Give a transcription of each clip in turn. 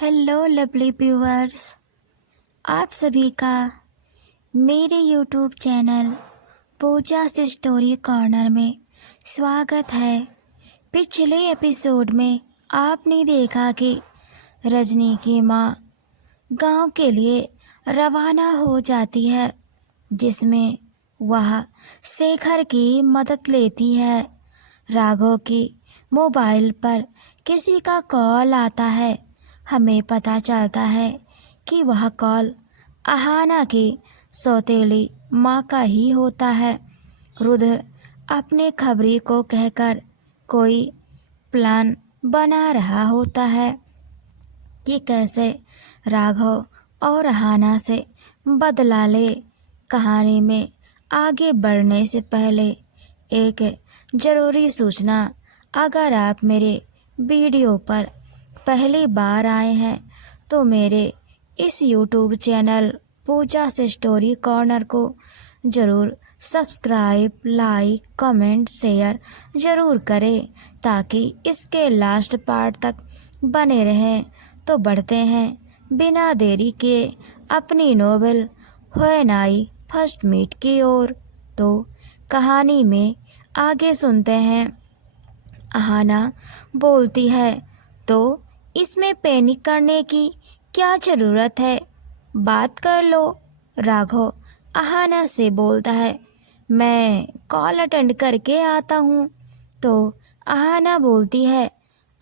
Hello lovely viewers, आप सभी का मेरे यूट्यूब चैनल पूजा से स्टोरी कॉर्नर में स्वागत है। पिछले एपिसोड में आपने देखा कि रजनी की माँ गांव के लिए रवाना हो जाती है, जिसमें वह शेखर की मदद लेती है। राघव की मोबाइल पर किसी का कॉल आता है। हमें पता चलता है कि वह कॉल अहाना की सौतेली माँ का ही होता है। रुद्र अपने खबरी को कहकर कोई प्लान बना रहा होता है कि कैसे राघव और अहाना से बदला ले। कहानी में आगे बढ़ने से पहले एक ज़रूरी सूचना। अगर आप मेरे वीडियो पर पहली बार आए हैं तो मेरे इस यूट्यूब चैनल पूजा से स्टोरी कॉर्नर को ज़रूर सब्सक्राइब, लाइक, कमेंट, शेयर ज़रूर करें ताकि इसके लास्ट पार्ट तक बने रहें। तो बढ़ते हैं बिना देरी के अपनी novel when I first meet की ओर। तो कहानी में आगे सुनते हैं। अहाना बोलती है, तो इसमें पैनिक करने की क्या ज़रूरत है, बात कर लो। राघव अहाना से बोलता है, मैं कॉल अटेंड करके आता हूँ। तो अहाना बोलती है,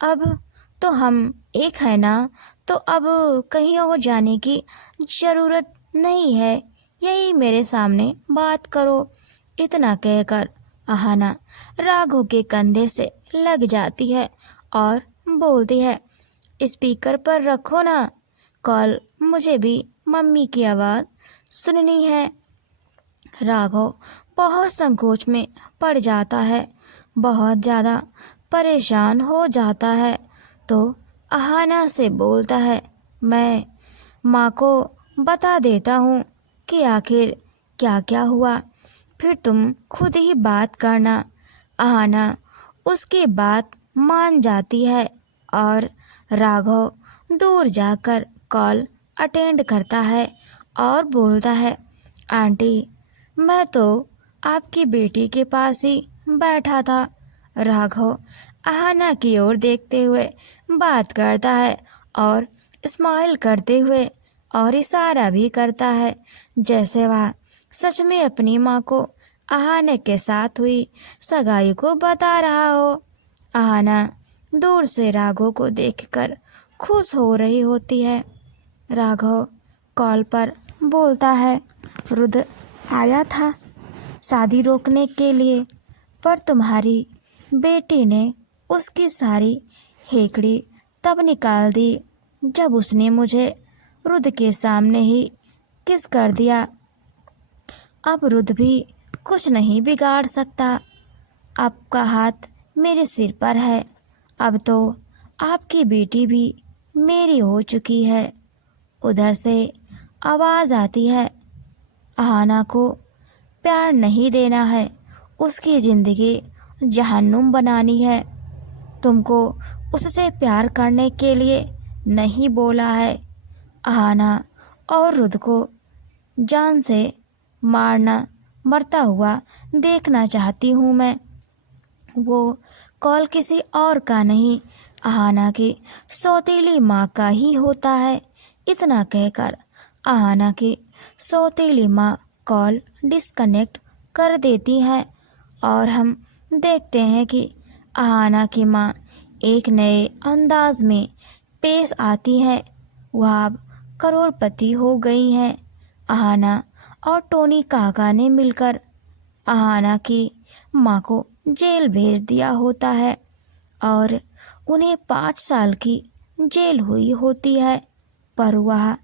अब तो हम एक है ना, तो अब कहीं और जाने की ज़रूरत नहीं है, यही मेरे सामने बात करो। इतना कहकर अहाना राघव के कंधे से लग जाती है और बोलती है, स्पीकर पर रखो ना, कॉल मुझे भी मम्मी की आवाज़ सुननी है। राघव बहुत संकोच में पड़ जाता है, बहुत ज़्यादा परेशान हो जाता है। तो अहाना से बोलता है, मैं माँ को बता देता हूँ कि आखिर क्या क्या हुआ, फिर तुम खुद ही बात करना। अहाना उसकी बात मान जाती है और राघव दूर जाकर कॉल अटेंड करता है और बोलता है, आंटी, मैं तो आपकी बेटी के पास ही बैठा था। राघव अहाना की ओर देखते हुए बात करता है और स्माइल करते हुए और इशारा भी करता है, जैसे वह सच में अपनी माँ को अहाना के साथ हुई सगाई को बता रहा हो। अहाना दूर से राघव को देखकर खुश हो रही होती है। राघव कॉल पर बोलता है, रुद्र आया था शादी रोकने के लिए, पर तुम्हारी बेटी ने उसकी सारी हेकड़ी तब निकाल दी जब उसने मुझे रुद्र के सामने ही किस कर दिया। अब रुद्र भी कुछ नहीं बिगाड़ सकता। आपका हाथ मेरे सिर पर है, अब तो आपकी बेटी भी मेरी हो चुकी है। उधर से आवाज़ आती है, अहाना को प्यार नहीं देना है, उसकी ज़िंदगी जहन्नुम बनानी है। तुमको उससे प्यार करने के लिए नहीं बोला है। अहाना और रुद्र को जान से मारना मरता हुआ देखना चाहती हूँ मैं। वो कॉल किसी और का नहीं, अहाना की सौतेली माँ का ही होता है। इतना कहकर अहाना की सौतेली माँ कॉल डिस्कनेक्ट कर देती हैं और हम देखते हैं कि अहाना की माँ एक नए अंदाज में पेश आती हैं। वह अब करोड़पति हो गई हैं। अहाना और टोनी काका ने मिलकर अहाना की माँ को जेल भेज दिया होता है और उन्हें 5 साल की जेल हुई होती है। पर वह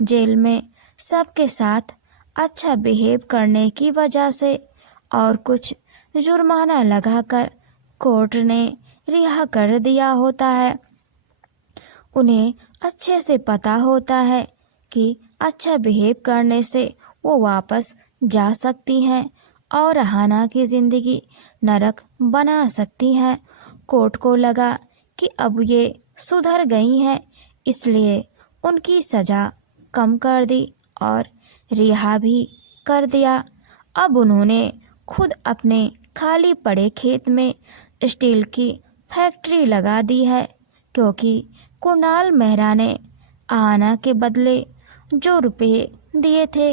जेल में सबके साथ अच्छा बिहेव करने की वजह से और कुछ जुर्माना लगाकर कोर्ट ने रिहा कर दिया होता है। उन्हें अच्छे से पता होता है कि अच्छा बिहेव करने से वो वापस जा सकती हैं और अहाना की ज़िंदगी नरक बना सकती हैं। कोर्ट को लगा कि अब ये सुधर गई हैं, इसलिए उनकी सज़ा कम कर दी और रिहा भी कर दिया। अब उन्होंने खुद अपने खाली पड़े खेत में स्टील की फैक्ट्री लगा दी है, क्योंकि कुणाल मेहरा ने आना के बदले जो रुपए दिए थे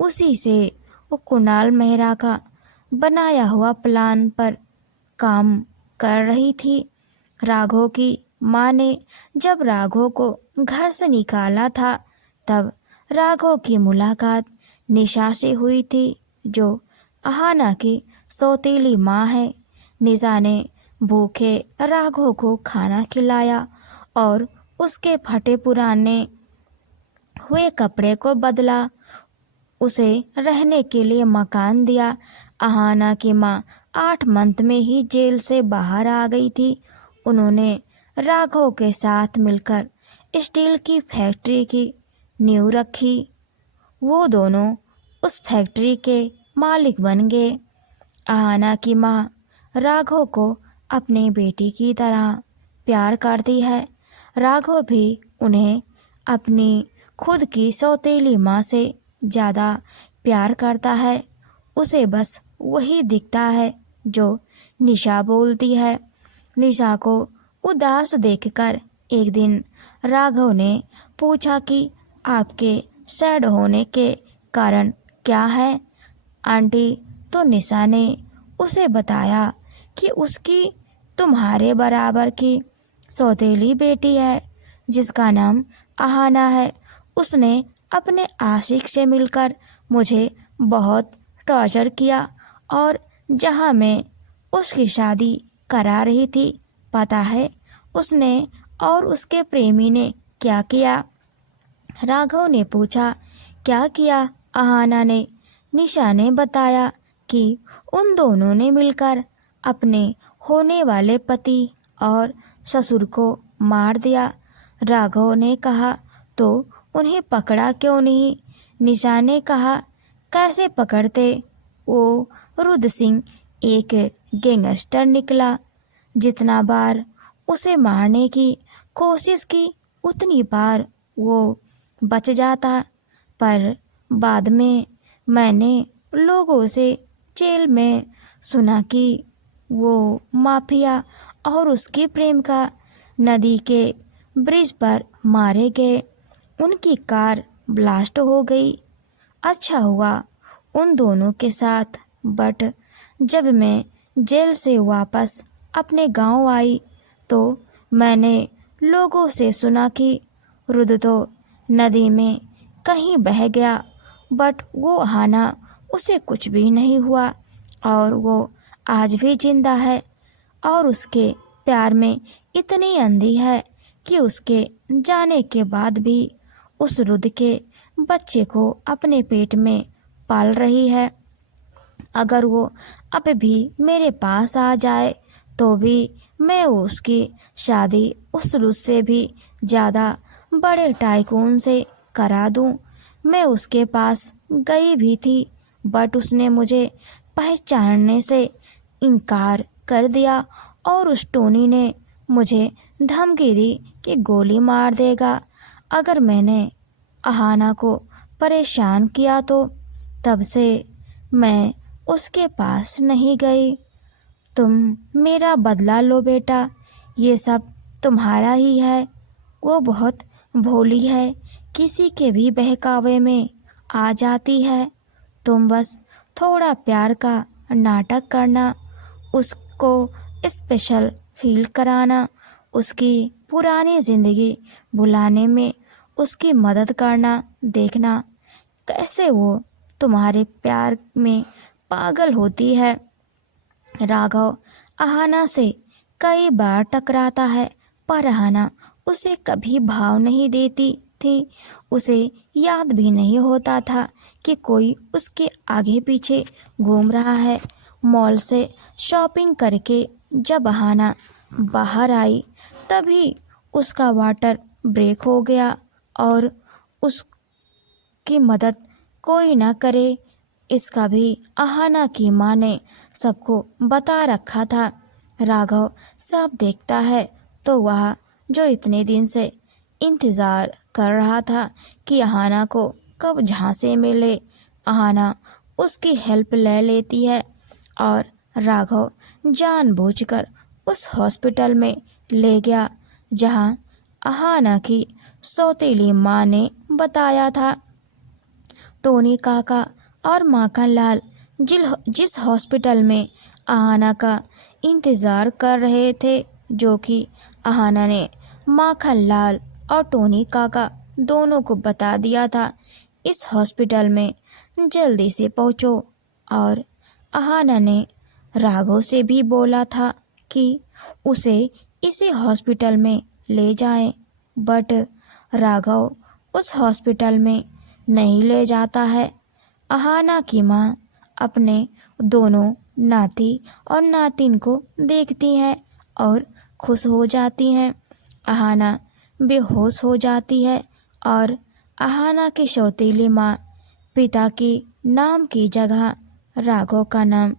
उसी से वो कुणाल मेहरा का बनाया हुआ प्लान पर काम कर रही थी। राघव की माँ ने जब राघव को घर से निकाला था तब राघव की मुलाकात निशा से हुई थी, जो अहाना की सौतेली माँ है। निशा ने भूखे राघव को खाना खिलाया और उसके फटे पुराने हुए कपड़े को बदला, उसे रहने के लिए मकान दिया। अहाना की माँ 8 मंथ में ही जेल से बाहर आ गई थी। उन्होंने राघव के साथ मिलकर स्टील की फैक्ट्री की नींव रखी। वो दोनों उस फैक्ट्री के मालिक बन गए। अहाना की माँ राघव को अपने बेटी की तरह प्यार करती है। राघव भी उन्हें अपनी खुद की सौतेली माँ से ज़्यादा प्यार करता है। उसे बस वही दिखता है जो निशा बोलती है। निशा को उदास देखकर एक दिन राघव ने पूछा कि आपके सैड होने के कारण क्या है आंटी। तो निशा ने उसे बताया कि उसकी तुम्हारे बराबर की सौतेली बेटी है जिसका नाम अहाना है। उसने अपने आशिक से मिलकर मुझे बहुत टॉर्चर किया और जहाँ मैं उसकी शादी करा रही थी, पता है उसने और उसके प्रेमी ने क्या किया? राघव ने पूछा। क्या किया? अहाना ने। निशा ने बताया कि उन दोनों ने मिलकर अपने होने वाले पति और ससुर को मार दिया। राघव ने कहा, तो उन्हें पकड़ा क्यों नहीं? निशा ने कहा, कैसे पकड़ते? वो रुद्र सिंह एक गैंगस्टर निकला। जितना बार उसे मारने की कोशिश की उतनी बार वो बच जाता, पर बाद में मैंने लोगों से जेल में सुना कि वो माफिया और उसके प्रेम का नदी के ब्रिज पर मारे गए। उनकी कार ब्लास्ट हो गई। अच्छा हुआ उन दोनों के साथ, बट जब मैं जेल से वापस अपने गांव आई तो मैंने लोगों से सुना कि रुद्र तो नदी में कहीं बह गया, बट वो अहाना उसे कुछ भी नहीं हुआ और वो आज भी जिंदा है और उसके प्यार में इतनी अंधी है कि उसके जाने के बाद भी उस रुद्र के बच्चे को अपने पेट में पाल रही है। अगर वो अब भी मेरे पास आ जाए तो भी मैं उसकी शादी उस रुद्र से भी ज़्यादा बड़े टाइकून से करा दूं। मैं उसके पास गई भी थी, बट उसने मुझे पहचानने से इनकार कर दिया और उस टोनी ने मुझे धमकी दी कि गोली मार देगा अगर मैंने अहाना को परेशान किया तो। तब से मैं उसके पास नहीं गई। तुम मेरा बदला लो बेटा, ये सब तुम्हारा ही है। वो बहुत भोली है, किसी के भी बहकावे में आ जाती है। तुम बस थोड़ा प्यार का नाटक करना, उसको स्पेशल फील कराना, उसकी पुरानी ज़िंदगी भुलाने में उसकी मदद करना। देखना कैसे वो तुम्हारे प्यार में पागल होती है। राघव अहाना से कई बार टकराता है, पर अहाना उसे कभी भाव नहीं देती थी। उसे याद भी नहीं होता था कि कोई उसके आगे पीछे घूम रहा है। मॉल से शॉपिंग करके जब अहाना बाहर आई तभी उसका वाटर ब्रेक हो गया और उसकी मदद कोई ना करे, इसका भी अहाना की माँ ने सबको बता रखा था। राघव सब देखता है तो वह जो इतने दिन से इंतज़ार कर रहा था कि अहाना को कब झांसे मिले। अहाना उसकी हेल्प ले लेती है और राघव जानबूझकर उस हॉस्पिटल में ले गया जहां अहाना की सौतेली माँ ने बताया था। टोनी काका और माखनलाल जिस हॉस्पिटल में अहाना का इंतज़ार कर रहे थे, जो कि अहाना ने माखनलाल और टोनी काका दोनों को बता दिया था, इस हॉस्पिटल में जल्दी से पहुँचो। और अहाना ने राघव से भी बोला था कि उसे इसी हॉस्पिटल में ले जाएं, बट राघव उस हॉस्पिटल में नहीं ले जाता है। अहाना की माँ अपने दोनों नाती और नातिन को देखती हैं और खुश हो जाती हैं। अहाना बेहोश हो जाती है और अहाना की सौतेली माँ पिता की नाम की जगह राघव का नाम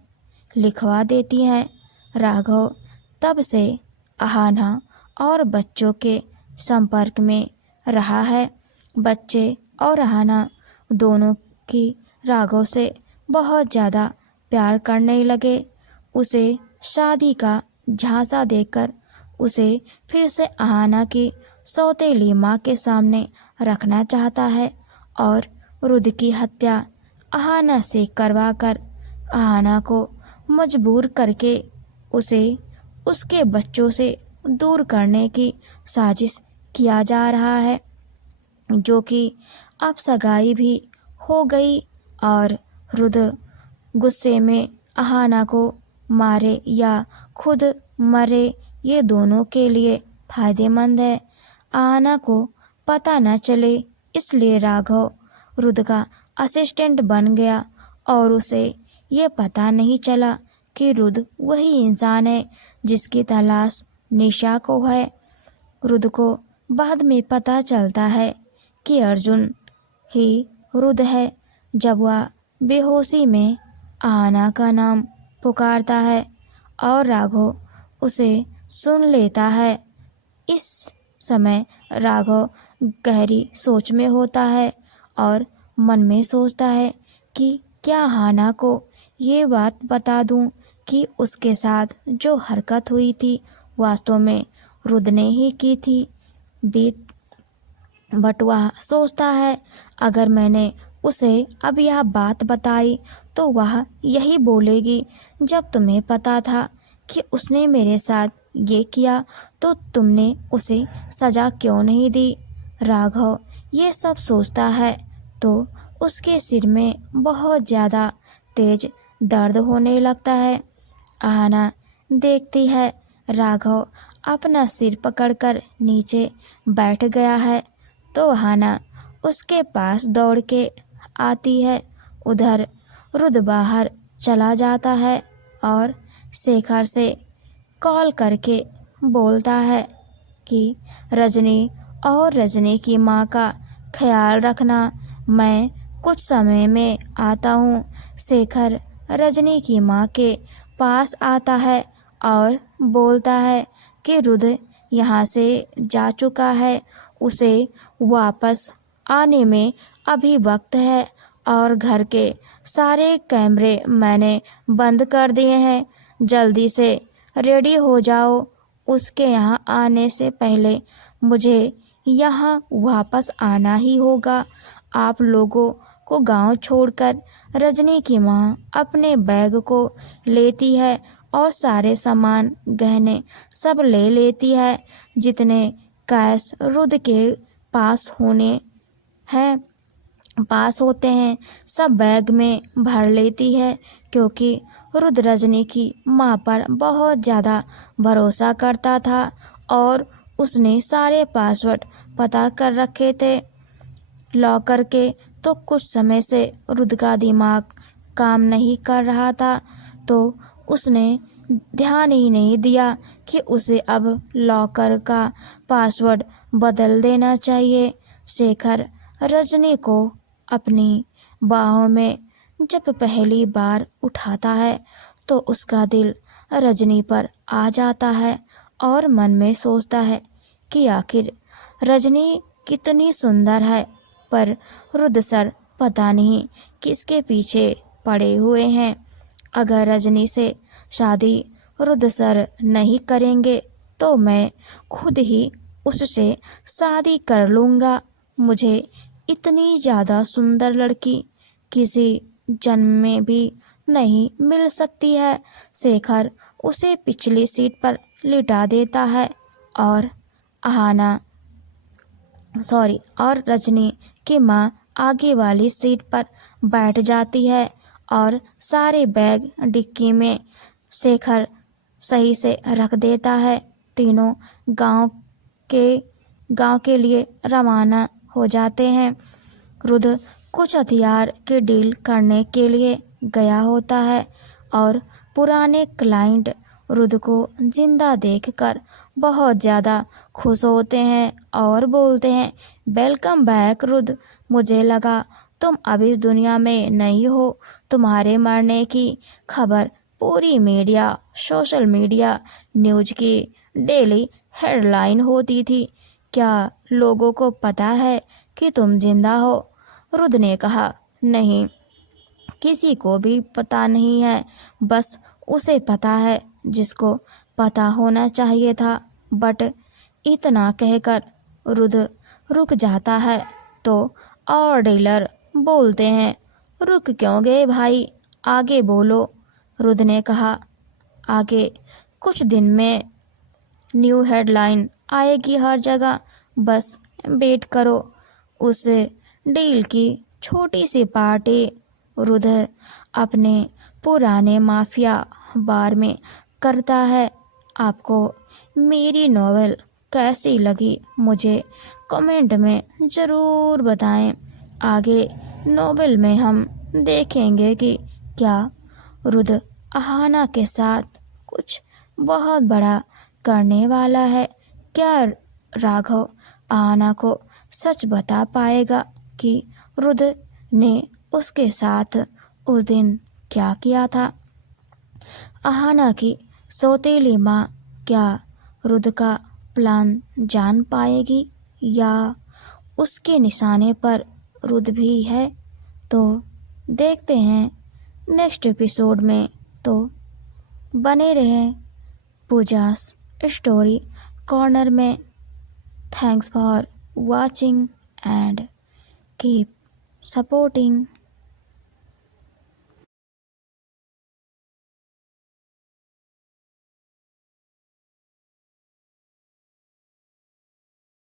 लिखवा देती है। राघव तब से अहाना और बच्चों के संपर्क में रहा है। बच्चे और अहाना दोनों की राघव से बहुत ज़्यादा प्यार करने लगे। उसे शादी का झांसा देकर उसे फिर से अहाना की सौतेली माँ के सामने रखना चाहता है और रुद्र की हत्या अहाना से करवाकर अहाना को मजबूर करके उसे उसके बच्चों से दूर करने की साजिश किया जा रहा है, जो कि अब सगाई भी हो गई और रुद्र गुस्से में अहाना को मारे या खुद मरे, ये दोनों के लिए फायदेमंद है। अहाना को पता न चले, इसलिए राघव रुद्र का असिस्टेंट बन गया और उसे ये पता नहीं चला कि रुद्र वही इंसान है जिसकी तलाश निशा को है। रुद्र को बाद में पता चलता है कि अर्जुन ही रुद्र है। जब वह बेहोशी में अहाना का नाम पुकारता है और राघव उसे सुन लेता है। इस समय राघव गहरी सोच में होता है और मन में सोचता है कि क्या अहाना को ये बात बता दूं कि उसके साथ जो हरकत हुई थी वास्तव में रुद्र ने ही की थी। बट वह सोचता है अगर मैंने उसे अब यह बात बताई तो वह यही बोलेगी, जब तुम्हें पता था कि उसने मेरे साथ ये किया तो तुमने उसे सज़ा क्यों नहीं दी। राघव ये सब सोचता है तो उसके सिर में बहुत ज़्यादा तेज दर्द होने लगता है। अहाना देखती है राघव अपना सिर पकड़कर नीचे बैठ गया है तो अहाना उसके पास दौड़ के आती है। उधर रुद्र बाहर चला जाता है और शेखर से कॉल करके बोलता है कि रजनी और रजनी की माँ का ख्याल रखना, मैं कुछ समय में आता हूँ। शेखर रजनी की माँ के पास आता है और बोलता है कि रुद्र यहाँ से जा चुका है, उसे वापस आने में अभी वक्त है और घर के सारे कैमरे मैंने बंद कर दिए हैं। जल्दी से रेडी हो जाओ, उसके यहाँ आने से पहले मुझे यहाँ वापस आना ही होगा। आप लोगों को गांव छोड़कर रजनी की माँ अपने बैग को लेती है और सारे सामान गहने सब ले लेती है। जितने कैश रुद्र के पास होते हैं सब बैग में भर लेती है, क्योंकि रुद्र रजनी की माँ पर बहुत ज़्यादा भरोसा करता था और उसने सारे पासवर्ड पता कर रखे थे लॉकर के। तो कुछ समय से रुद्र का दिमाग काम नहीं कर रहा था तो उसने ध्यान ही नहीं दिया कि उसे अब लॉकर का पासवर्ड बदल देना चाहिए। शेखर रजनी को अपनी बाहों में जब पहली बार उठाता है तो उसका दिल रजनी पर आ जाता है और मन में सोचता है कि आखिर रजनी कितनी सुंदर है, पर रुद्र सर पता नहीं किसके पीछे पड़े हुए हैं। अगर रजनी से शादी रुद्र सर नहीं करेंगे तो मैं खुद ही उससे शादी कर लूँगा। मुझे इतनी ज़्यादा सुंदर लड़की किसी जन्म में भी नहीं मिल सकती है। शेखर उसे पिछली सीट पर लिटा देता है और आहाना और रजनी की माँ आगे वाली सीट पर बैठ जाती है और सारे बैग डिक्की में शेखर सही से रख देता है। तीनों गांव के लिए रवाना हो जाते हैं। रुद्र कुछ हथियार की डील करने के लिए गया होता है और पुराने क्लाइंट रुद्र को जिंदा देखकर बहुत ज़्यादा खुश होते हैं और बोलते हैं, वेलकम बैक रुद्र। मुझे लगा तुम अब इस दुनिया में नहीं हो। तुम्हारे मरने की खबर पूरी मीडिया, सोशल मीडिया, न्यूज़ की डेली हेडलाइन होती थी। क्या लोगों को पता है कि तुम जिंदा हो? रुद्र ने कहा, नहीं, किसी को भी पता नहीं है। बस उसे पता है जिसको पता होना चाहिए था। बट इतना कहकर रुद्र रुक जाता है तो और डीलर बोलते हैं, रुक क्यों गए भाई, आगे बोलो। रुद्र ने कहा, आगे कुछ दिन में न्यू हेडलाइन आएगी हर जगह, बस वेट करो। उस डील की छोटी सी पार्टी रुद्र अपने पुराने माफिया बार में करता है। आपको मेरी नॉवेल कैसी लगी मुझे कमेंट में ज़रूर बताएं। आगे नॉवेल में हम देखेंगे कि क्या रुद्र आहाना के साथ कुछ बहुत बड़ा करने वाला है। क्या राघव आहाना को सच बता पाएगा कि रुद्र ने उसके साथ उस दिन क्या किया था। आहाना की सौतेली माँ क्या रुद्र का प्लान जान पाएगी या उसके निशाने पर रुद्र भी है। तो देखते हैं नेक्स्ट एपिसोड में। तो बने रहें पूजास स्टोरी कॉर्नर में। Thanks for watching and keep supporting.